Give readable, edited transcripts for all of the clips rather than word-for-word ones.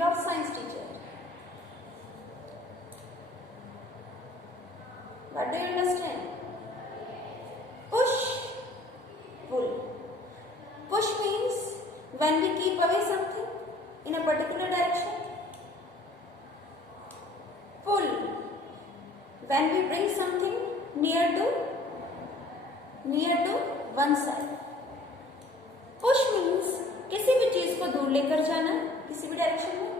your science teacher. What do you understand? Push, pull. Push means when we keep away something in a particular direction. Pull, when we bring something near to one side. Push means किसी भी चीज को दूर लेकर जाना, किसी भी direction में.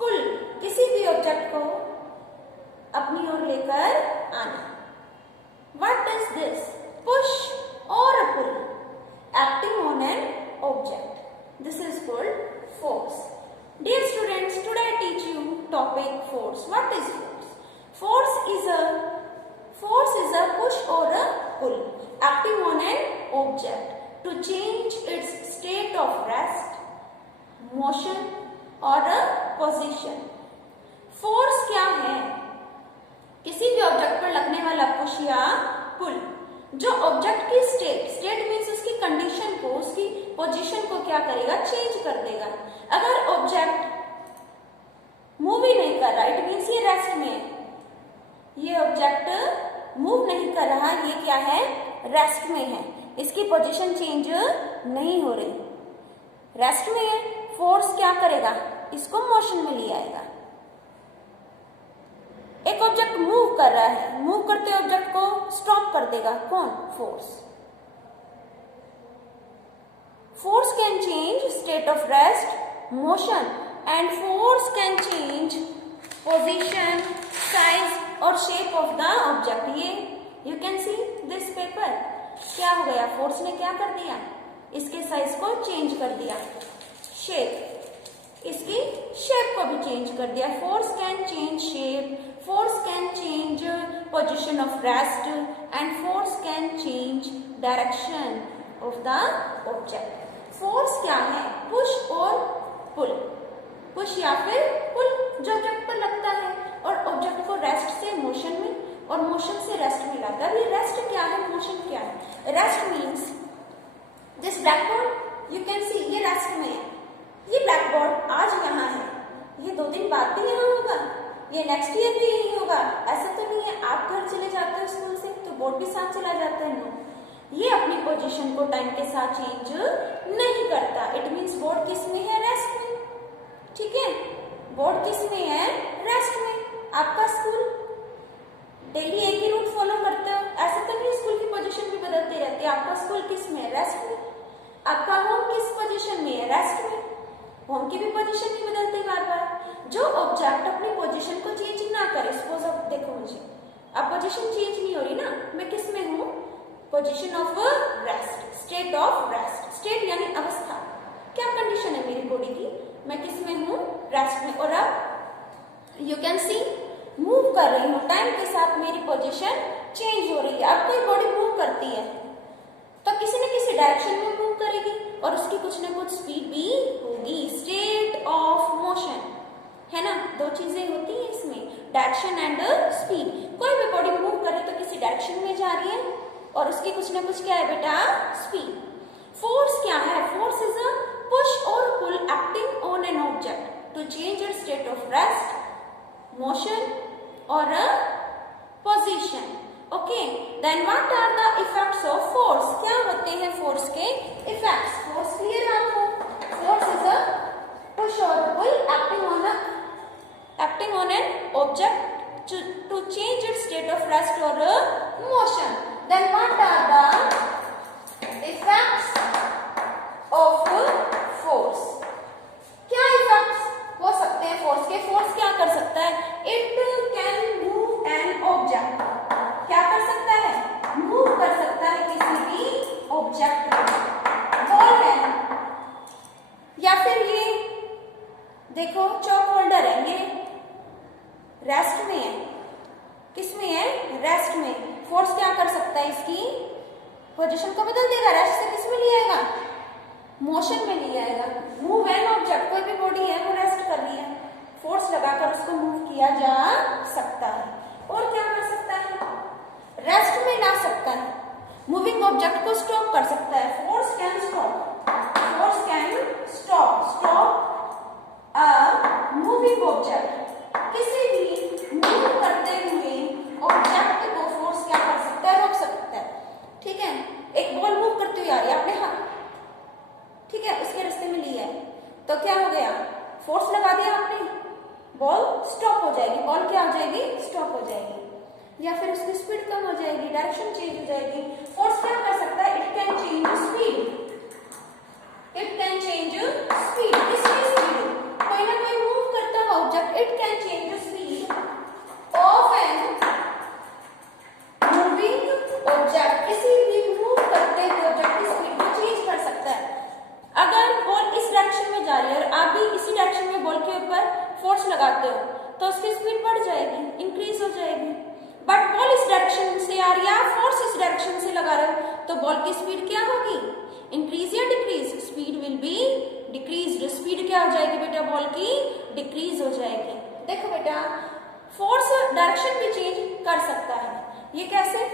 पुल, किसी भी ऑब्जेक्ट को अपनी ओर लेकर आना. What is this? Push or a pull acting on an object. This is called force. Dear students, today I teach you topic force. What is force? Force is a push or a pull acting on an object to change its state of rest, motion or a position. Force क्या है? किसी भी object पर लगने वाला push या पुल जो object की स्टेट मीन्स उसकी कंडीशन को, उसकी पोजीशन को क्या करेगा? चेंज कर देगा. अगर ऑब्जेक्ट मूव ही नहीं कर रहा, इट मीन्स ये रेस्ट में है. ये ऑब्जेक्ट मूव नहीं कर रहा, ये क्या है? रेस्ट में है. इसकी पोजीशन चेंज नहीं हो रही, रेस्ट में है. फोर्स क्या करेगा? इसको मोशन में ले आएगा. एक ऑब्जेक्ट मूव कर रहा है, मूव करते ऑब्जेक्ट को स्टॉप कर देगा. कौन? Force. Force can change state of rest, motion and force can change position, size और शेप ऑफ द ऑब्जेक्ट. ये you can see this paper. क्या हो गया? फोर्स ने क्या कर दिया? इसके साइज को चेंज कर दिया, शेप, इसकी शेप को भी चेंज कर दिया. Force can change shape, force can change position of rest and force can change direction of the object. Force क्या है? पुश और पुल. पुश या फिर पुल जो ऑब्जेक्ट पर लगता है और ऑब्जेक्ट को रेस्ट से मोशन में और मोशन से रेस्ट में लाता है. रेस्ट क्या है? मोशन क्या है? Rest means this blackboard you can see, ये रेस्ट में है. ये ब्लैकबोर्ड आज यहाँ है, ये 2 दिन बाद भी यहाँ होगा, ये नेक्स्ट ईयर भी यही होगा. ऐसा तो नहीं है आप घर चले जाते हो स्कूल से तो बोर्ड भी साथ चला जाता है. नो, ये अपनी पोजीशन को टाइम के साथ चेंज नहीं करता. इट मीन्स बोर्ड किस में है? रेस्ट में. ठीक है, बोर्ड किस में है? रेस्ट में. आपका स्कूल डेली एक ही रूट फॉलो करते हो, ऐसा तो नहीं स्कूल की पोजीशन भी बदलती रहती है. आपका स्कूल किस में है? रेस्ट में. आपका होम किस पोजीशन में है? रेस्ट में. होम की भी पोजीशन नहीं बदलती बार बार. जो ऑब्जेक्ट अपनी पोजीशन को चेंज ना करे, सपोज अब देखो मुझे, अब पोजीशन चेंज नहीं हो रही ना, मैं किस में हूँ? Position of rest, state of rest. State यानी अवस्था, क्या कंडीशन है मेरी बॉडी की? मैं किस में हूँ? रेस्ट में. और अब यू कैन सी मूव कर रही हूँ, टाइम के साथ मेरी पोजीशन चेंज हो रही है. अब कोई बॉडी मूव करती है तो किसी न किसी डायरेक्शन में मूव करेगी और उसकी कुछ न कुछ स्पीड भी होगी. स्टेट ऑफ मोशन है ना, 2 चीजें होती हैं इसमें, डायरेक्शन एंड स्पीड. कोई भी बॉडी मूव कर रही है तो किसी डायरेक्शन में जा रही है और उसकी कुछ न कुछ क्या है बेटा? स्पीड. फोर्स क्या है? फोर्स इज अ पुश और pull acting on an object to change its state of rest, motion और a position. Okay, then what are the effects of force? क्या होते हैं फोर्स के इफेक्ट्स? फोर्स क्लियर आपको? Force is a push और पुल acting on an object to change its state of rest or motion. Then what are the effects of force? क्या effects हो सकते हैं फोर्स के? फोर्स क्या कर सकता है? It can move an object. क्या कर सकता है? मूव कर सकता है किसी भी ऑब्जेक्ट को. बॉल है या फिर ये देखो चॉक होल्डर है, ये रेस्ट में है. किस में है? रेस्ट में. फोर्स क्या कर सकता है? इसकी पोजीशन को बदल देगा. रेस्ट से किस में ले आएगा? मोशन में ले आएगा. मूव एन ऑब्जेक्ट, कोई भी बॉडी है वो रेस्ट कर रही है, फोर्स लगाकर उसको मूव किया जा सकता है. और क्या कर सकता है? रेस्ट में ला सकता है, मूविंग ऑब्जेक्ट को स्टॉप कर सकता है. Force can stop, force can stop ठीक है, उसके रास्ते में लिया है, तो क्या हो गया, फोर्स लगा दिया आपने, बॉल स्टॉप हो जाएगी, बॉल क्या हो जाएगी, स्टॉप हो जाएगी, या फिर उसकी स्पीड कम हो जाएगी, डायरेक्शन चेंज हो जाएगी। फोर्स क्या कर सकता है, it can change speed, it can change speed, किसकी स्पीड, कोई ना कोई मूव करता हुआ object, it can change speed of an moving object, किसी भी मूव करते हुए ऑब्जेक्ट की स्पीड को चेंज कर सकता है। अगर बॉल इस डायरेक्शन में जा रही है और आप भी इसी डायरेक्शन में बॉल के ऊपर फोर्स लगाते हो तो उसकी स्पीड बढ़ जाएगी, इंक्रीज हो जाएगी। बट बॉल इस डायरेक्शन से आ रही है, आप फोर्स इस डायरेक्शन से लगा रहे हो तो बॉल की स्पीड क्या होगी, इंक्रीज या decrease, speed will be decrease, speed क्या हो जाएगी बेटा, बॉल की डिक्रीज हो जाएगी। देखो बेटा, फोर्स डायरेक्शन भी चेंज कर सकता है, ये कैसे,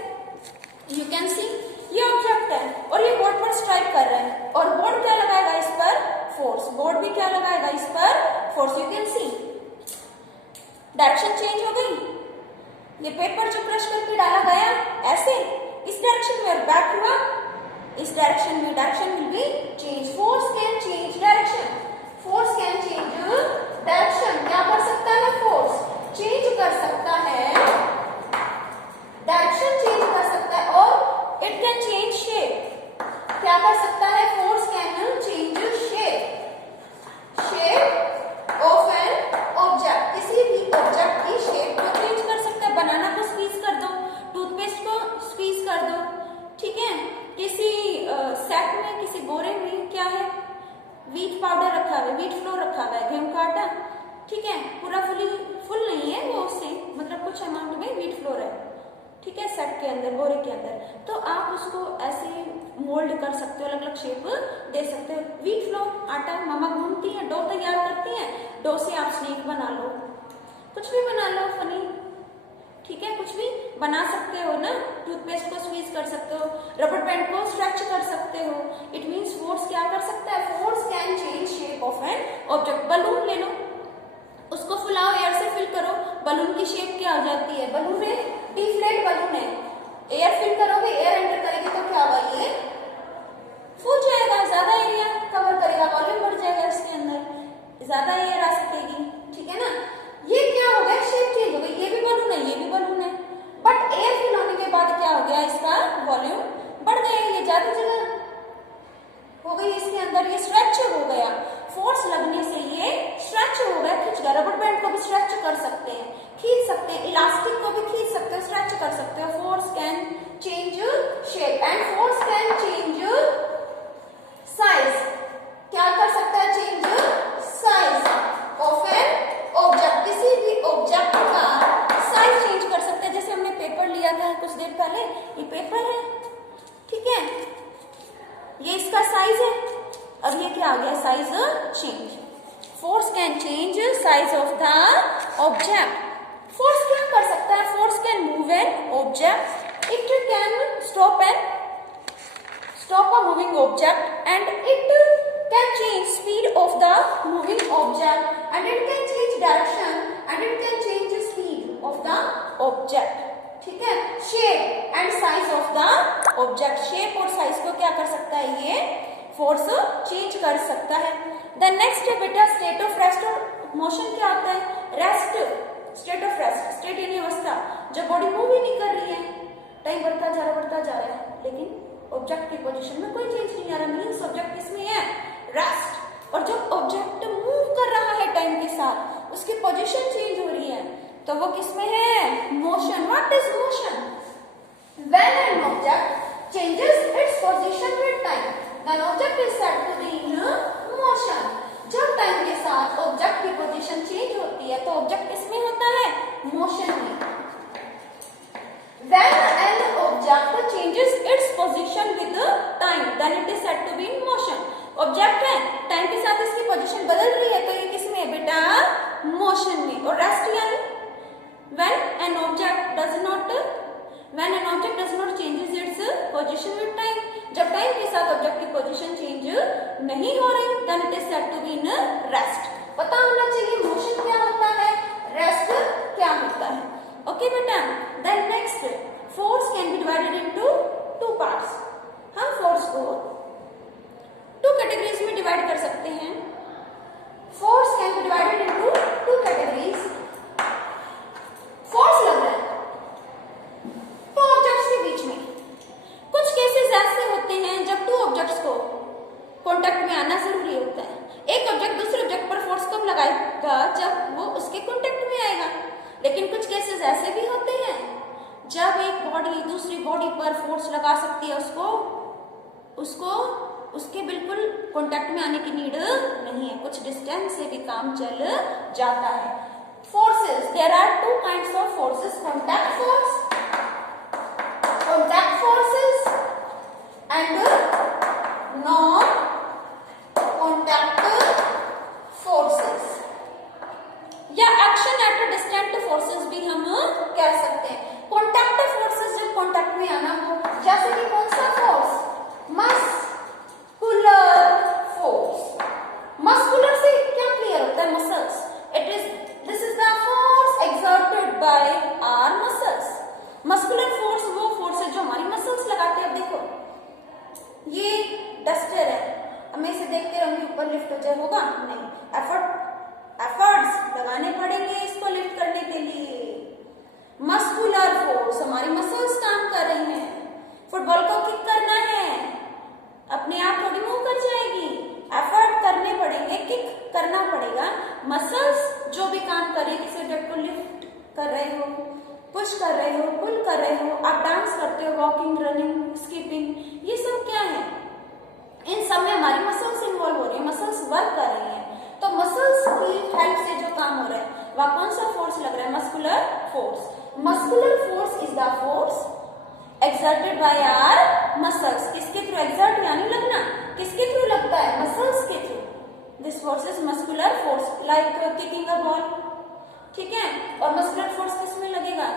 यू कैन सी, ये ऑब्जेक्ट है और ये बोर्ड पर स्ट्राइक कर रहा है और बोर्ड क्या लगाएगा इस पर, फोर्स, बोर्ड भी क्या लगाएगा इस पर, force, you can see direction change हो गई, ये पेपर जो क्रश करके डाला गया ऐसे इस डायरेक्शन में और बैक हुआ इस डायरेक्शन में, direction will be change, force can change direction, force can change direction, क्या कर सकता है, फोर्स चेंज कर सकता है, डायरेक्शन चेंज कर सकता है, और इट कैन चेंज शेप, क्या कर सकता है, force can change shape, shape of an object, किसी भी ऑब्जेक्ट की शेप को चेंज कर सकता है, बनाना को स्क्वीज कर दो, टूथपेस्ट को स्क्वीज कर दो, ठीक है, किसी सेट में, किसी बोरे में क्या है, व्हीट पाउडर रखा हुआ है, व्हीट फ्लोर रखा हुआ है, गेहूं का आटा, ठीक है, पूरा फुल नहीं है वो, उससे मतलब कुछ अमाउंट में व्हीट फ्लोर है, ठीक है, सेट के अंदर, बोरे के अंदर, तो आप उसको ऐसे मोल्ड कर सकते हो, अलग अलग शेप दे सकते हो। व्हीट फ्लोर आटा मामा घूमती है, डो तैयार करती है, डो से आप स्नेक बना लो, कुछ भी बना लो फनी, ठीक है, कुछ भी बना सकते हो ना, टूथपेस्ट को स्क्वीज कर सकते हो, रबर बैंड को स्ट्रेच कर सकते हो, इट मीन्स फोर्स क्या कर सकता है, force can change shape of an object. Balloon ले लो, उसको फुलाओ, एयर से फिल करो, बलून की शेप क्या हो जाती है, बलून में डिफ्लेट बलून है, एयर फिल करोगे, एयर एंटर करेगी तो क्या होगा, ये फूल जाएगा, ज्यादा एरिया कवर करेगा, वॉल्यूम बढ़ जाएगा, इसके अंदर ज्यादा एयर आ सकेगी, ठीक है ना, ये क्या हो गया, शेप चेंज हो गई, ये भी बलून है, ये भी बलून है, बट एयर फिल होने के बाद क्या हो गया, इसका वॉल्यूम बढ़ गया, ये ज्यादा जगह हो गई इसके अंदर, ये स्ट्रेच हो गया, फोर्स लगने से ये स्ट्रेच हो गया, खिंच गया। रबर बैंड को भी स्ट्रेच कर सकते हैं, खींच सकते हैं, इलास्टिक को भी खींच सकते हो, स्ट्रेच कर सकते हो, force can change shape and force can change size, क्या कर सकता है, change size of an object, किसी भी ऑब्जेक्ट का साइज चेंज कर सकते हैं। जैसे हमने पेपर लिया था कुछ देर पहले, ये पेपर है, ठीक है, ये इसका साइज है, अब ये क्या आ गया, size change, force can change size of the object. Force क्या कर सकता है, force can move an object, it can stop a moving object and it can change speed of the moving object and it can change direction and it can change the speed of the object, ठीक है, shape and size of the object, shape और size को क्या कर सकता है, ये force change कर सकता है। देन नेक्स्ट है बेटा स्टेट ऑफ रेस्ट और मोशन, क्या होता है, rest, state of rest, state यानी अवस्था, जब बॉडी मूव ही नहीं कर रही है, टाइम बढ़ता जा रहा है, लेकिन ऑब्जेक्ट की पोजीशन में कोई चेंज नहीं आ रहा, मीन्स ऑब्जेक्ट किसमें है, रेस्ट, और जब ऑब्जेक्ट मूव कर रहा है टाइम के साथ, उसकी पोजीशन चेंज हो रही है, तो वो किसमें है, motion. What is motion, when an object changes its position with time, then object is said to be in motion. जब टाइम के साथ ऑब्जेक्ट की पोजीशन चेंज होती है तो ऑब्जेक्ट किसमें होता है, मोशन में। When an object changes its position with time, then it is said to be in motion. Object है, टाइम के साथ इसकी पोजीशन बदल रही है, तो ये किसमें है बेटा, मोशन में। और रेस्ट यानी when an object does not changes its position with time, जब टाइम के साथ ऑब्जेक्ट की पोजीशन चेंज नहीं हो रही, then it is said to be in rest। पता होना चाहिए मोशन क्या होता है, रेस्ट क्या होता है, ओके बेटा। Then next, force can be divided into two parts. हम फोर्स को टू कैटेगरीज में डिवाइड आना जरूरी होता है। एक ऑब्जेक्ट दूसरे ऑब्जेक्ट पर फोर्स कब लगाएगा? जब वो उसके कांटेक्ट में आएगा। लेकिन कुछ केसेस ऐसे भी होते हैं जब एक बॉडी दूसरी बॉडी पर फोर्स लगा सकती है, उसको उसके बिल्कुल कांटेक्ट में आने की नीड नहीं है, कुछ डिस्टेंस से भी काम चल जाता है। Forces, there are two kinds of forces, contact forces and non contact forces, या action at a distant forces भी हम कह सकते हैं। कांटेक्ट फोर्सेस जब कांटेक्ट में आना हो, जैसे कि कौन सा फोर्स? Muscular force. मस्कुलर से क्या क्लियर होता है? Muscles. This is the force exerted by our muscles. Muscular force वो फोर्स है जो हमारी मसल्स लगाते हैं। अब देखो ये डस्टर है, हमें इसे देखते रहूंगी ऊपर लिफ्ट हो जाए, होगा नहीं। एफर्ट्स लगाने पड़ेंगे इसको लिफ्ट करने के लिए। मस्कुलर फोर्स, हमारी मसल्स काम कर रही हैं। फुटबॉल को किक करना है, अपने आप थोड़ी मूव कर जाएगी, एफर्ट करने पड़ेंगे, किक करना पड़ेगा। मसल्स जो भी काम कर रही है, किसी ऑब्जेक्ट को लिफ्ट कर रहे हो, पुश कर रहे हो, पुल कर रहे हो, आप डांस करते हो, वॉकिंग, रनिंग, स्कीपिंग, ये सब क्या है? इन सब में हमारी मसल्स इन्वॉल्व हो रही है, मसल्स वर्क कर रही हैं। तो मसल्स की हेल्प से जो काम हो रहा है वह कौन सा फोर्स लग रहा है? Muscular force. Muscular force is the force exerted by our muscles. किसके थ्रू? एक्सर्ट यानी लगना, किसके थ्रू लगता है? मसल्स के through. This force is muscular force, like kicking a ball, ठीक है। और मस्कुलर फोर्स किस में लगेगा?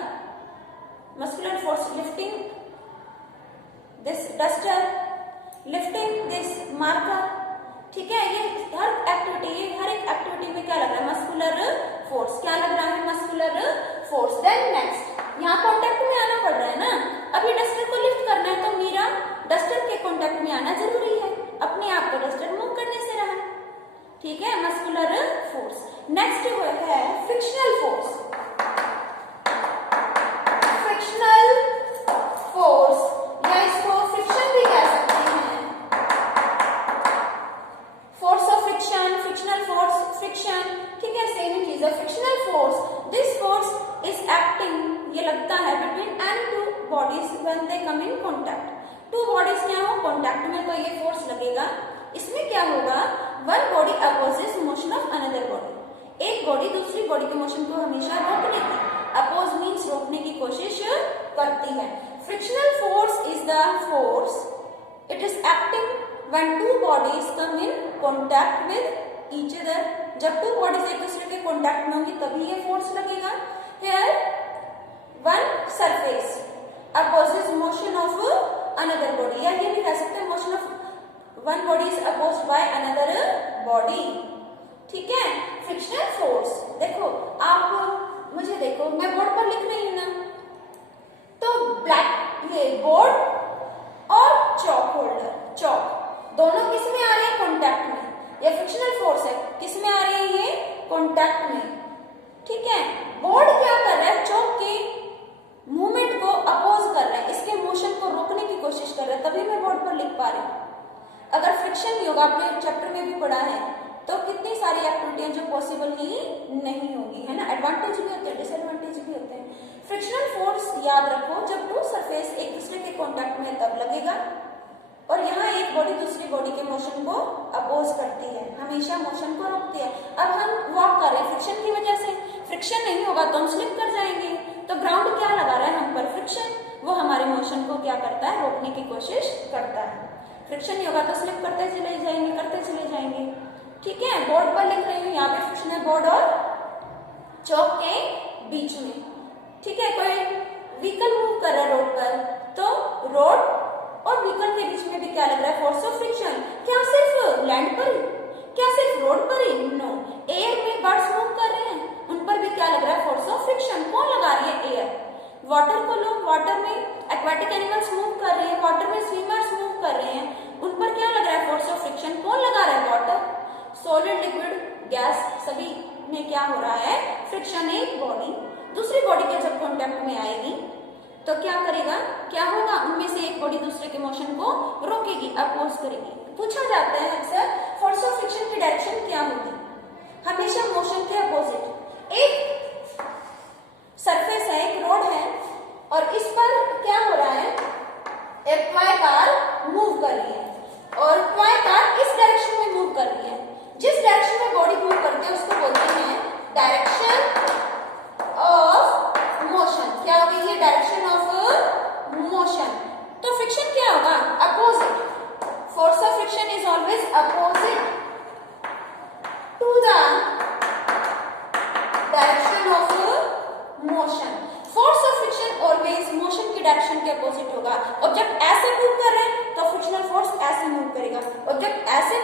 Muscular force lifting this duster, lifting this marker, ठीक है। ये हर एक एक्टिविटी में क्या लग रहा है? Muscular force. क्या लग रहा है? Muscular force. देन नेक्स्ट, यहाँ कॉन्टेक्ट में आना पड़ रहा है ना। अभी डस्टर को लिफ्ट करना है तो मेरा डस्टर के कॉन्टेक्ट में आना जरूरी है, अपने आप को डस्टर मूव करने से रहा, ठीक है। Muscular force. नेक्स्ट है फ्रिक्शनल फोर्स। फ्रिक्शनल फोर्स या इसको फ्रिक्शन भी कह सकते हैं। Force of friction, frictional force, friction, ठीक है, सेम ही चीज है। Frictional force, this force is acting, ये लगता है between any two bodies when they come in contact. Two bodies क्या हो कांटेक्ट में, तो ये फोर्स लगेगा। इसमें क्या होगा? One body opposes motion of another body. एक बॉडी दूसरी बॉडी के मोशन को हमेशा रोकने की, अपोज मीन्स रोकने की कोशिश करती है। Frictional force is the force, it is acting when two bodies come in contact with each other. जब टू बॉडीज एक दूसरे के कांटेक्ट में होंगी तभी ये फोर्स लगेगा। Here one surface opposes motion of another body, या ये भी कह सकते हैं motion of one body is opposed by another body, ठीक है। फ्रिक्शनल फोर्स, देखो आप मुझे देखो, मैं बोर्ड पर लिख रही हूं ना, तो ब्लैक ये बोर्ड और चॉक होल्डर, चॉक दोनों किस में आ रहे हैं? कांटेक्ट में। ये फ्रिक्शनल फोर्स है, किस में आ रही है? ये कांटेक्ट में, ठीक है। बोर्ड क्या कर रहा है? चॉक के मूवमेंट को अपोज कर रहा है, इसके मोशन को रोकने की कोशिश कर रहा है, तभी मैं बोर्ड पर लिख पा रही हूँ। अगर फ्रिक्शन नहीं होगा, आपने चैप्टर में भी पढ़ा है, तो कितनी सारी एक्टिविटियां जो पॉसिबल ही नहीं होगी, है ना। एडवांटेज भी होते हैं, डिसएडवांटेज भी होते हैं। फ्रिक्शनल फोर्स याद रखो, जब टू सरफेस एक दूसरे के कांटेक्ट में तब लगेगा, और यहाँ एक बॉडी दूसरी बॉडी के मोशन को अपोज करती है, हमेशा मोशन को रोकती है। अब हम वॉक कर रहे हैं फ्रिक्शन की वजह से, फ्रिक्शन नहीं होगा तो हम स्लिप कर जाएंगे, तो ग्राउंड क्या लगा रहा है हम पर? फ्रिक्शन। वो हमारे मोशन को क्या करता है? रोकने की कोशिश करता है। फ्रिक्शन नहीं होगा तो स्लिप करते चले जाएंगे, ठीक है। बोर्ड पर लिख रही हूँ, यहाँ पे फ्रिक्शन है बोर्ड और चॉक के बीच में, ठीक है। कोई व्हीकल मूव कर रहा है रोड पर, तो रोड और व्हीकल के बीच में भी क्या लग रहा है? Force of friction. क्या सिर्फ लैंड पर ही? क्या सिर्फ रोड पर ही? नो, एयर में बर्ड्स मूव कर रहे हैं, उन पर भी क्या लग रहा है? Force of friction. कौन लगा रही है? एयर। वाटर को लो, वाटर में एक्वाटिक एनिमल्स मूव कर रहे हैं, वाटर में स्विमर्स मूव कर रहे हैं, उन पर क्या लग रहा है? Force of friction. कौन लगा रहा है? वाटर, सॉलिड, लिक्विड, गैस, सभी में क्या हो रहा है? फ्रिक्शन। एक बॉडी दूसरी बॉडी के जब कांटेक्ट में आएगी तो क्या करेगा? क्या होगा? उनमें से एक बॉडी दूसरे के मोशन को रोकेगी, अपोज करेगी। पूछा जाता है अक्सर,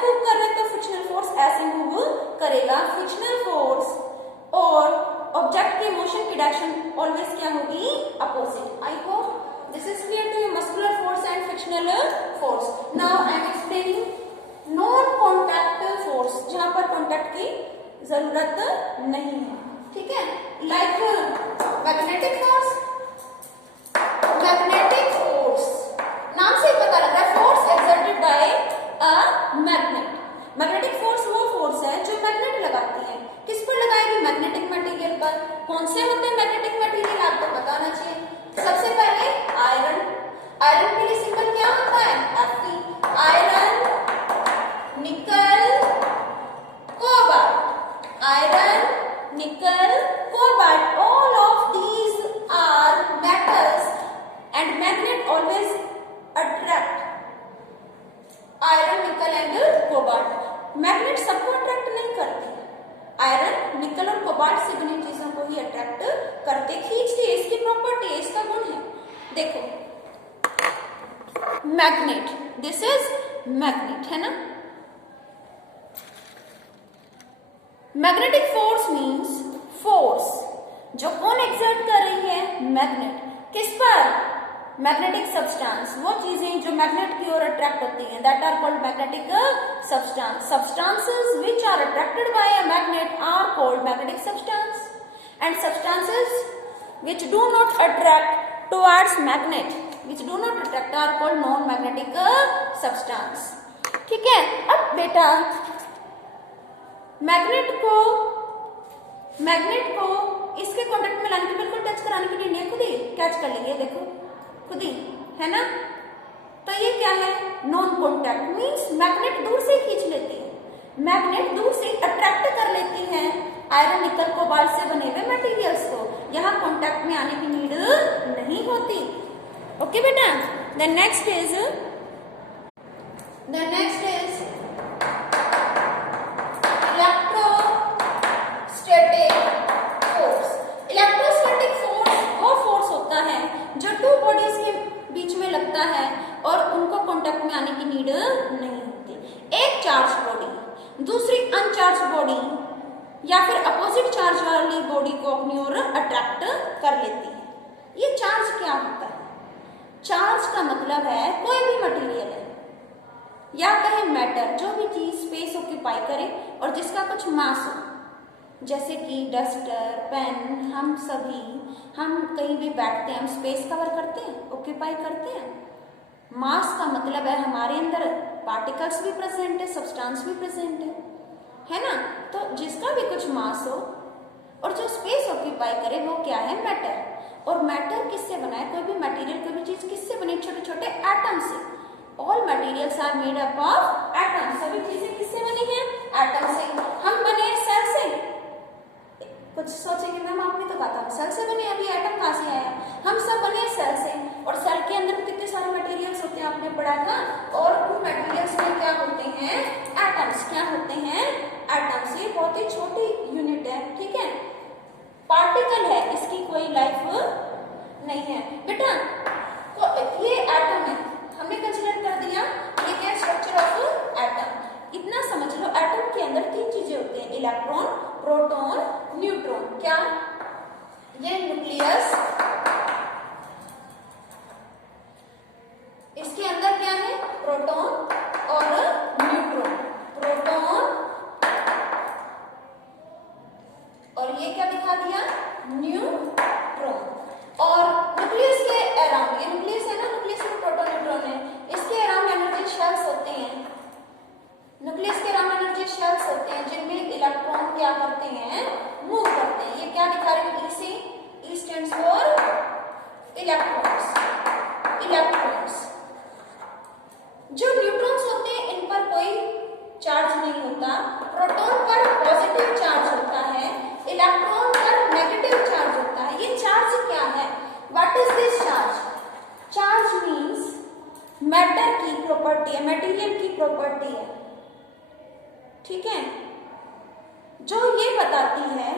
मूव कर रहे हैं तो फ्रिक्शनल फोर्स ऐसे मूव करेगा। फ्रिक्शनल फोर्स और ऑब्जेक्ट के मोशन की डायरेक्शन ऑलवेज क्या होगी, opposite. I hope this is clear to you, muscular force and frictional force. Now I am explaining non contact force, जहां पर कॉन्टैक्ट की जरूरत नहीं है, ठीक है। Like magnetic force, magnetic force नाम से ही पता लग रहा है, force exerted by a magnet. Magnetic force वो फोर्स है जो मैग्नेट लगाती है। किस पर लगाएगी, मैग्नेटिक मटेरियल पर। कौन से होते हैं मैग्नेटिक मटेरियल, आपको पता होना चाहिए। सबसे पहले आयरन, आयरन के लिए सिंबल क्या होता है, Fe। आयरन, निकल, कोबाल्ट, आयरन, निकल, cobalt, all of these are metals and magnet always attract iron, निकल एंड कोबाल्ट। मैग्नेट सबको अट्रैक्ट नहीं करती, आयरन, निकल और कोबाल्ट से बनी चीजों को ही अट्रैक्ट करते, खींचती है, इसकी प्रॉपर्टी है, इसका गुण है। देखो मैग्नेट, दिस इज मैग्नेट, है ना। मैग्नेटिक फोर्स मीन्स फोर्स जो कौन एक्सर्ट कर रही है, मैग्नेट। किस पर, मैग्नेटिक सब्सटेंस, वो चीजें जो मैग्नेट की ओर अट्रैक्ट होती हैं, that are called magnetic substance. Substances which are attracted by a magnet are called magnetic substance and substances which do not attract towards magnet, which do not attract are called non magnetic substance, ठीक है। अब बेटा magnet को इसके contact में लाने के, बिल्कुल टच कराने की नीड नहीं, खुद ही कैच कर लेंगे, देखो खुद ही, है ना। तो ये क्या है, नॉन कांटेक्ट मींस मैग्नेट दूर से खींच लेती है, मैग्नेट दूर से अट्रैक्ट कर लेती है आयरन, निकल, कोबाल्ट से बने हुए मटेरियल्स को, यहाँ कांटेक्ट में आने की नीड नहीं होती। ओके बेटा, the next is electrostatic force. Electrostatic force वो फोर्स होता है जो टू बॉडीज के बीच में लगता है और उनको कांटेक्ट में आने की नीड नहीं होती। एक चार्ज बॉडी दूसरी अनचार्ज बॉडी या फिर अपोजिट चार्ज वाली बॉडी को अपनी ओर अट्रैक्ट कर लेती है। ये चार्ज क्या होता है, चार्ज का मतलब है कोई भी मटेरियल है या कहे मैटर, जो भी चीज स्पेस ऑक्यूपाई करे और जिसका कुछ मास हो, जैसे कि डस्टर, पेन, हम कहीं भी बैठते हैं, हम स्पेस कवर करते हैं, ऑक्यूपाई करते हैं। मास का मतलब है हमारे अंदर पार्टिकल्स भी प्रेजेंट है, सब्सटेंस भी प्रेजेंट है ना। तो जिसका भी कुछ मास हो और जो स्पेस ऑक्यूपाई करे वो क्या है, मैटर। और मैटर किससे बना है, कोई भी मटेरियल, कोई भी चीज किससे बनी, छोटे छोटे एटम से। All materials are made up of atom, सभी चीजें किससे बनी है, एटम से। हम बने सेल से, कुछ सोचेंगे मैम आपने तो कहा था सेल से बने, अभी एटम कहां से आया, हम सब बने सेल से। और सेल के अंदर कितने सारे मटेरियल्स होते हैं आपने पढ़ा था, और उन मटेरियल्स में क्या होते हैं, एटम्स। क्या होते हैं, एटम्स। ये बहुत ही छोटी यूनिट है, ठीक है, पार्टिकल है, इसकी कोई लाइफ नहीं है बेटा। ये एटम है, हमने कंसीडर कर दिया ये क्या स्ट्रक्चर ऑफ एटम। इतना समझ लो, एटम के अंदर तीन चीजें होती हैं, इलेक्ट्रॉन, प्रोटॉन, न्यूट्रॉन। क्या, ये न्यूक्लियस, इसके अंदर क्या है, प्रोटॉन और न्यूट्रॉन। प्रोटॉन और ये क्या दिखा दिया, न्यूट्रॉन। और न्यूक्लियस के अराउंड, ये न्यूक्लियस है ना, न्यूक्लियस में प्रोटॉन न्यूट्रॉन है, इसके अराउंड एनर्जी शेल्स होते हैं। न्यूक्लियस के अराउंड एनर्जी शेल्स होते हैं जिनमें इलेक्ट्रॉन क्या करते हैं, मूव करते हैं। ये क्या दिखा रहे हैं, इसे, ई स्टैंड्स फॉर इलेक्ट्रॉन्स। इलेक्ट्रॉन्स जो न्यूट्रॉन्स होते हैं इन पर कोई चार्ज नहीं होता, प्रोटॉन पर पॉजिटिव चार्ज होता है, इलेक्ट्रॉन पर नेगेटिव चार्ज होता है। ये चार्ज क्या है, what is this charge, charge means matter की प्रॉपर्टी है, मटेरियल की प्रॉपर्टी है, ठीक है, जो ये बताती है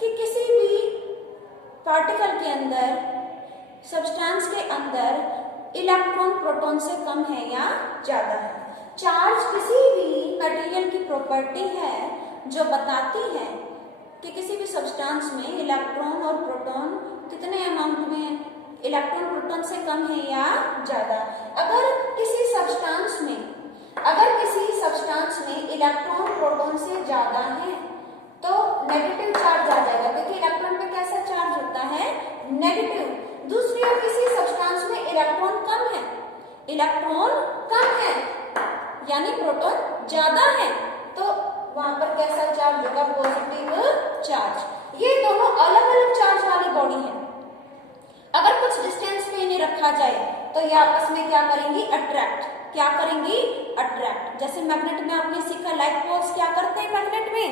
कि किसी भी पार्टिकल के अंदर, सब्सटेंस के अंदर इलेक्ट्रॉन प्रोटॉन से कम है या ज्यादा है। चार्ज किसी भी प्रॉपर्टी है जो बताती है कि किसी भी सब्सटेंस में इलेक्ट्रॉन और प्रोटॉन कितने अमाउंट में है, इलेक्ट्रॉन प्रोटॉन से कम है या ज्यादा। अगर किसी सब्सटेंस में इलेक्ट्रॉन प्रोटॉन से ज्यादा है तो नेगेटिव चार्ज आ जाएगा, क्योंकि इलेक्ट्रॉन पे कैसा चार्ज होता है, नेगेटिव। दूसरी ओर किसी सब्सटेंस में इलेक्ट्रॉन कम है यानी प्रोटॉन ज्यादा है, तो वहां पर कैसा चार्ज होगा, पॉजिटिव चार्ज। ये दोनों अलग अलग चार्ज वाली बॉडी है। अगर कुछ डिस्टेंस पे इन्हें रखा जाए तो ये आपस में क्या करेंगी, अट्रैक्ट। जैसे मैग्नेट में आपने सीखा, लाइक पोल्स क्या करते हैं मैग्नेट में,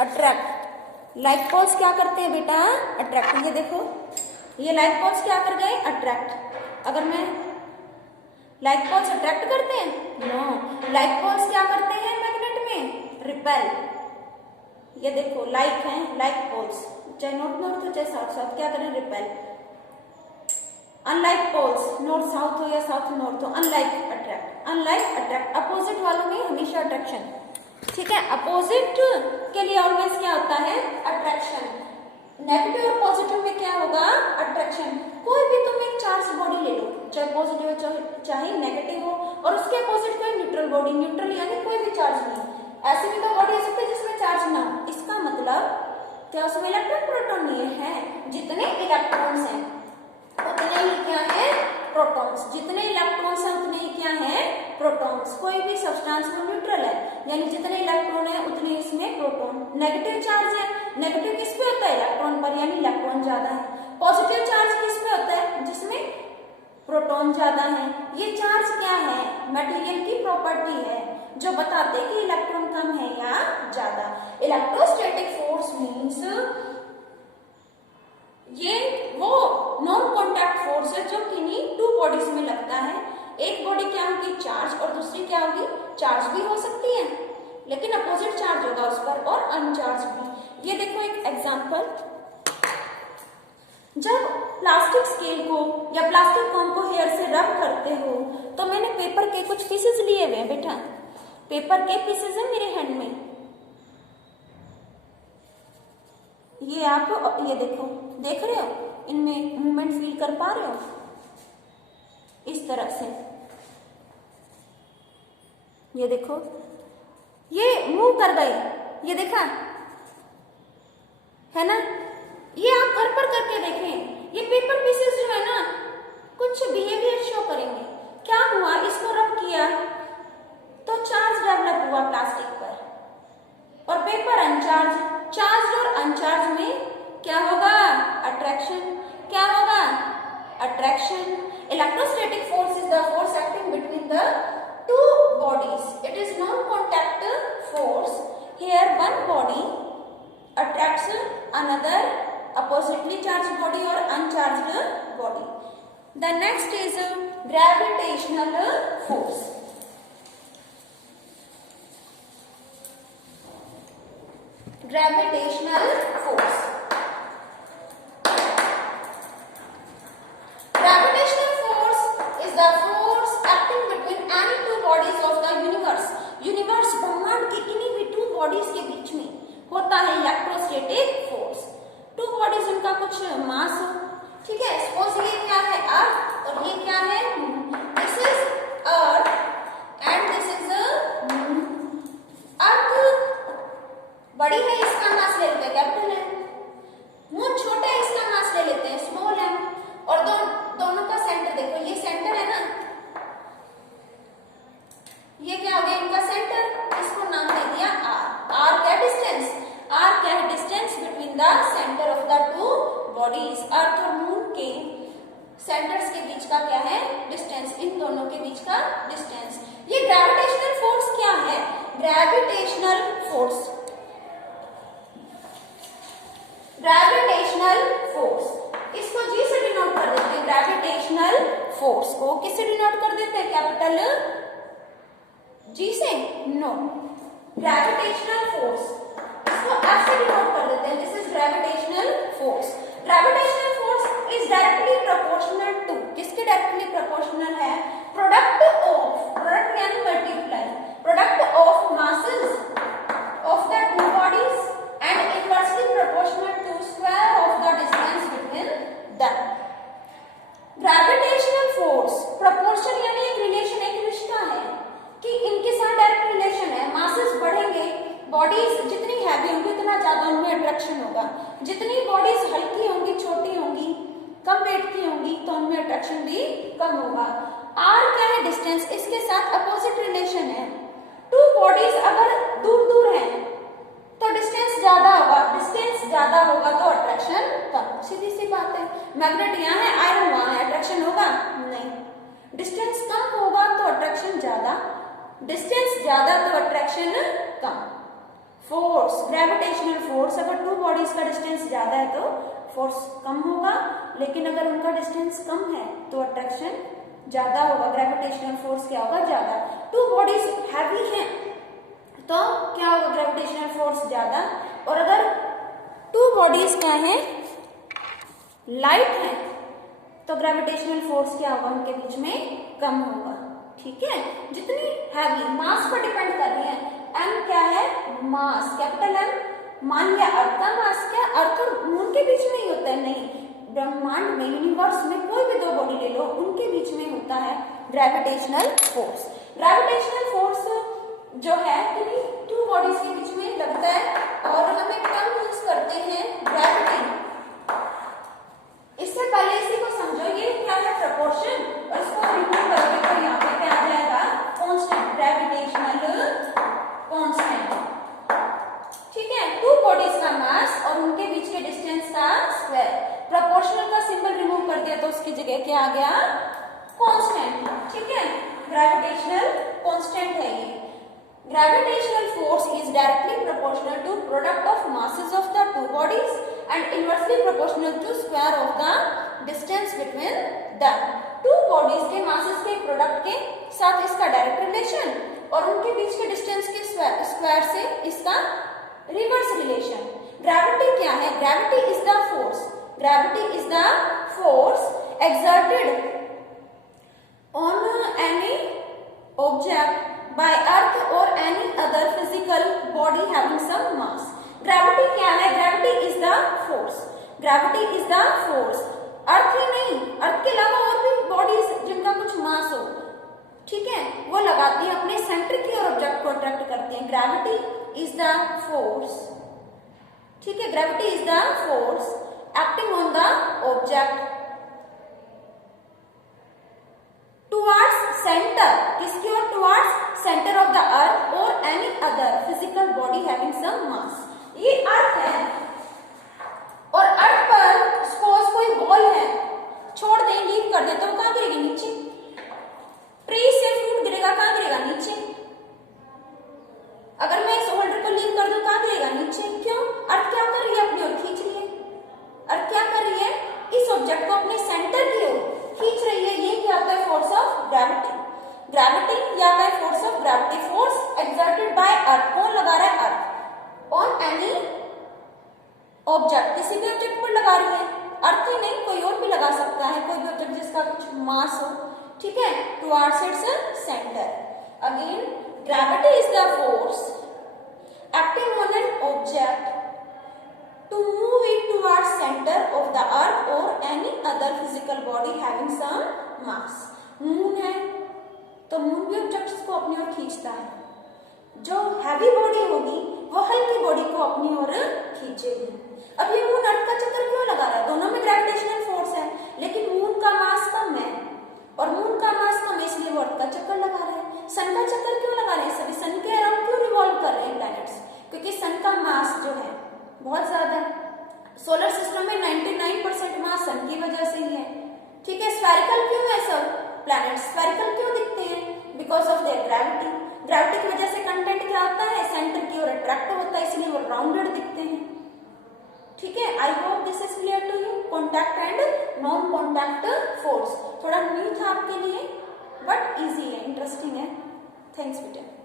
अट्रैक्ट। लाइक पोल्स क्या करते हैं बेटा, अट्रैक्ट। ये देखो, ये लाइक पोल्स क्या कर गए, अट्रैक्ट। अगर मैं लाइक पोल्स अट्रैक्ट करते हैं, नो, लाइक पोल्स क्या करते हैं मैग्नेट में, रिपेल। ये देखो लाइक है, लाइक पोल्स चाहे नॉर्थ हो चाहे साउथ क्या करें, repel. Unlike poles north south हो या साउथ नॉर्थ हो, अनलाइक अट्रैक्ट। अपोजिट वालों में हमेशा अट्रैक्शन, ठीक है। अपोजिट के लिए ऑलवेज क्या होता है, अट्रैक्शन। नेगेटिव और पॉजिटिव में क्या होगा, अट्रैक्शन। कोई भी तुम एक चार्ज बॉडी ले लो, चाहे पॉजिटिव हो चाहे नेगेटिव हो, और उसके अपोजिट कोई न्यूट्रल बॉडी, न्यूट्रल यानी कोई भी चार्ज नहीं। ऐसी भी तो बॉडी हो सकती है जिसमें चार्ज ना हो। इसका मतलब क्या उसमें इलेक्ट्रॉन प्रोटॉन नहीं है। जितने इलेक्ट्रॉन्स हैं उतने ही क्या है, प्रोटॉन्स। जितने इलेक्ट्रॉन्स हैं उतने ही क्या है, प्रोटॉन्स। कोई भी सब्सटेंस में न्यूट्रल है यानी जितने इलेक्ट्रॉन है उतने इसमें प्रोटॉन। नेगेटिव चार्ज है, नेगेटिव किस पे होता है, इलेक्ट्रॉन पर, यानी इलेक्ट्रॉन ज्यादा है। पॉजिटिव चार्ज किस पे होता है, जिसमें प्रोटॉन ज्यादा है। ये चार्ज क्या है, मटेरियल की प्रॉपर्टी है जो बताते हैं कि इलेक्ट्रॉन कम है या ज्यादा। इलेक्ट्रोस्टैटिक फोर्स मीन्स ये वो नॉन कॉन्टैक्ट फोर्स है जो किन्हीं टू बॉडीज में लगता है। एक बॉडी क्या होगी, चार्ज, और दूसरी क्या होगी, चार्ज भी हो सकती है लेकिन अपोजिट चार्ज होगा उस पर, और अनचार्ज भी। ये देखो एक एग्जांपल, जब प्लास्टिक स्केल को या प्लास्टिक कॉम को हेयर से रब करते हो तो मैंने पेपर के कुछ पीसेस लिए हुए हैं बेटा, पेपर के पीसेस है मेरे हैंड में। ये आप ये देखो, देख रहे हो, इनमें मूवमेंट फील कर पा रहे हो, इस तरह से। ये देखो, ये मूव कर गए, ये देखा है ना। ये आप घर पर करके देखें, ये पेपर पीसेस जो है ना कुछ बिहेवियर शो करेंगे। क्या हुआ, इसको रब किया तो चार्ज डेवलप हुआ प्लास्टिक पर, और पेपर अनचार्ज। चार्ज और अनचार्ज में क्या होगा, अट्रैक्शन। क्या होगा, attraction. Electrostatic force is the force acting between the two bodies. It is non contact force. Here one body attracts another oppositely charged body or uncharged body. The next is gravitational force. Gravitational force. Gravitational force is the force acting between any two bodies of the universe. Universe ब्रह्मांड की किन्हीं भी two bodies के बीच में होता है electrostatic force. Two bodies, उनका कुछ मास हो, ठीक है। सपोज ये क्या है, अर्थ, और ये क्या है, this is earth and this is moon. Earth बड़ी है, इसका मास ले लेते हैं कैपिटल है। मून छोटा है, इसका मास ले लेते हैं स्मॉल है। और दोनों का सेंटर देखो, ये सेंटर है ना, ये क्या हो गया इनका सेंटर, इसको नाम दे दिया आर। आर क्या डिस्टेंस, आर क्या है, distance between the centre of the two bodies. Earth और मून के सेंटर्स के बीच का क्या है, डिस्टेंस, इन दोनों के बीच का डिस्टेंस। ये ग्रेविटेशनल फोर्स क्या है, ग्रेविटेशनल फोर्स, ग्रेविटेशनल फोर्स, इसको जी से डिनोट कर देते हैं। ग्रेविटेशनल फोर्स को किससे डिनोट कर देते हैं, कैपिटल जी से, नो, ग्रेविटेशनल फोर्स इसको एफ से डिनोट कर देते हैं। This is gravitational force. Gravitational force is directly proportional to, किसके डायरेक्टली प्रोपोर्शनल है, प्रोडक्ट ऑफ, प्रोडक्ट यानी multiply, product of masses bodies जितनी हैवी होंगी उतना ज्यादा उनमें अट्रैक्शन होगा, जितनी बॉडीज हल्की होंगी, छोटी होंगी, कम वेट की होंगी, तो उनमें अट्रैक्शन भी कम होगा। आर क्या है? डिस्टेंस, इसके साथ अपोजिट रिलेशन है। टू बॉडीज अगर दूर दूर हैं तो डिस्टेंस ज्यादा होगा, डिस्टेंस ज्यादा होगा तो अट्रैक्शन कम, सीधी सी बात है। मैग्नेट यहाँ है, आयरन वहां है, अट्रैक्शन होगा? नहीं। डिस्टेंस कम होगा तो अट्रैक्शन ज्यादा, डिस्टेंस ज्यादा तो अट्रैक्शन कम। फोर्स, ग्रेविटेशनल फोर्स, अगर टू बॉडीज का डिस्टेंस ज्यादा है तो फोर्स कम होगा, लेकिन अगर उनका डिस्टेंस कम है तो अट्रैक्शन ज्यादा होगा, ग्रेविटेशनल फोर्स क्या होगा? ज्यादा। टू बॉडीज हैवी हैं तो क्या होगा? ग्रेविटेशनल फोर्स ज्यादा। और अगर टू बॉडीज क्या है? लाइट है, तो ग्रेविटेशनल फोर्स क्या होगा? उनके बीच में कम होगा। ठीक है, जितनी हैवी, मास पर डिपेंड कर रही है। एम क्या है? मास, कैपिटल एम। मान लिया अर्थ का मास क्या? अर्थ और मून के बीच में ही होता है? नहीं, ब्रह्मांड में, यूनिवर्स में कोई भी दो बॉडी ले लो, उनके बीच में होता है ग्रेविटेशनल फोर्स। ग्रेविटेशनल फोर्स जो है टू बॉडीज के बीच में लगता है और हमें टर्म यूज करते हैं ग्रेविटी। इससे पहले इसी को समझो, ये क्या है? प्रपोर्शन, और इसको रिमूव करोगे तो यहाँ पे क्या आ जाएगा? Constant, gravitational constant. ठीक है, टू बॉडीज का मास और उनके बीच के डिस्टेंस का स्क्वायर। प्रोपोर्शनल का सिंबल रिमूव कर दिया तो उसकी जगह क्या आ गया? कांस्टेंट। ठीक है, ग्रेविटेशनल कांस्टेंट है ये। Gravitational force is directly proportional to product of masses of the two bodies and inversely proportional to square of the distance between them. Two bodies के masses के प्रोडक्ट के साथ इसका डायरेक्ट रिलेशन और उनके बीच के डिस्टेंस के स्क्वायर से इसका रिवर्स रिलेशन। ग्रेविटी क्या है? Gravity is the force, gravity is the force exerted on any object by earth or any other physical body having some mass. Gravity क्या है? Gravity is the force. Gravity is the force. अर्थ ही नहीं, अर्थ के अलावा और भी bodies जिनका कुछ मास हो, ठीक है, वो लगाती है अपने सेंटर की और ऑब्जेक्ट को अट्रैक्ट करते हैं। Gravity is the force. ठीक है, gravity is the force acting on the object towards centre, किसकी ओर? Towards centre of the earth और any other physical body having some mass. ये अर्थ है और अर्थ पर सपोज कोई बॉल है, छोड़ दें, लीव कर दें तो कहां गिरेगी? नीचे। ट्री से फ्रूट गिरेगा, कहां गिरेगा? नीचे। अगर मैं इस होल्डर को लीव कर दूं कहां गिरेगा? नीचे। क्यों? अर्थ क्या कर रही है? अपनी ओर खींच रही है। अर्थ क्या कर रही है? इस ऑब्जेक्ट को अपने सेंटर की ओर खींच रही है। ये क्या होता है? Force of gravity. ग्रेविटी या है force of gravity, force exerted by earth. कौन लगा रहा है? अर्थ ऑन एनी ऑब्जेक्ट, किसी भी ऑब्जेक्ट पर लगा रही है। अर्थ ही नहीं, कोई और भी लगा सकता है, कोई भी ऑब्जेक्ट जिसका कुछ मास हो। ठीक है, towards its centre. Again, gravity is the force acting on an object to move it towards center of the earth or any other physical body having some mass. Moon है तो मून भी objects को अपनी ओर खींचता है। जो heavy body होगी वो हल्की बॉडी को अपनी ओर खींचेगी। अब ये मून अर्थ का चक्कर क्यों लगा रहा है? दोनों में ग्रेविटेशनल फोर्स है, लेकिन मून का मास कम है और मून का मास कम है, इसलिए वो अर्थ का चक्कर लगा रहे हैं। सन का चक्कर क्यों लगा रहे हैं? सभी सन के अराउंड क्यों रिवॉल्व कर रहे हैं प्लैनेट्स? क्योंकि सन का मास जो है बहुत ज्यादा है। सोलर सिस्टम में 99% मास सन की वजह से ही है। ठीक है, स्फेरिकल क्यों है सब प्लैनेट? स्फेरिकल क्यों दिखते हैं? Because of their gravity. Gravity की वजह से कंटेंट क्या होता है? सेंटर की ओर अट्रैक्ट होता है, इसलिए वो राउंडेड दिखते हैं। ठीक है, I hope this is clear to you. Contact and non contact force थोड़ा न्यू था आपके लिए, बट इजी है, इंटरेस्टिंग है। थैंक्स बेटा।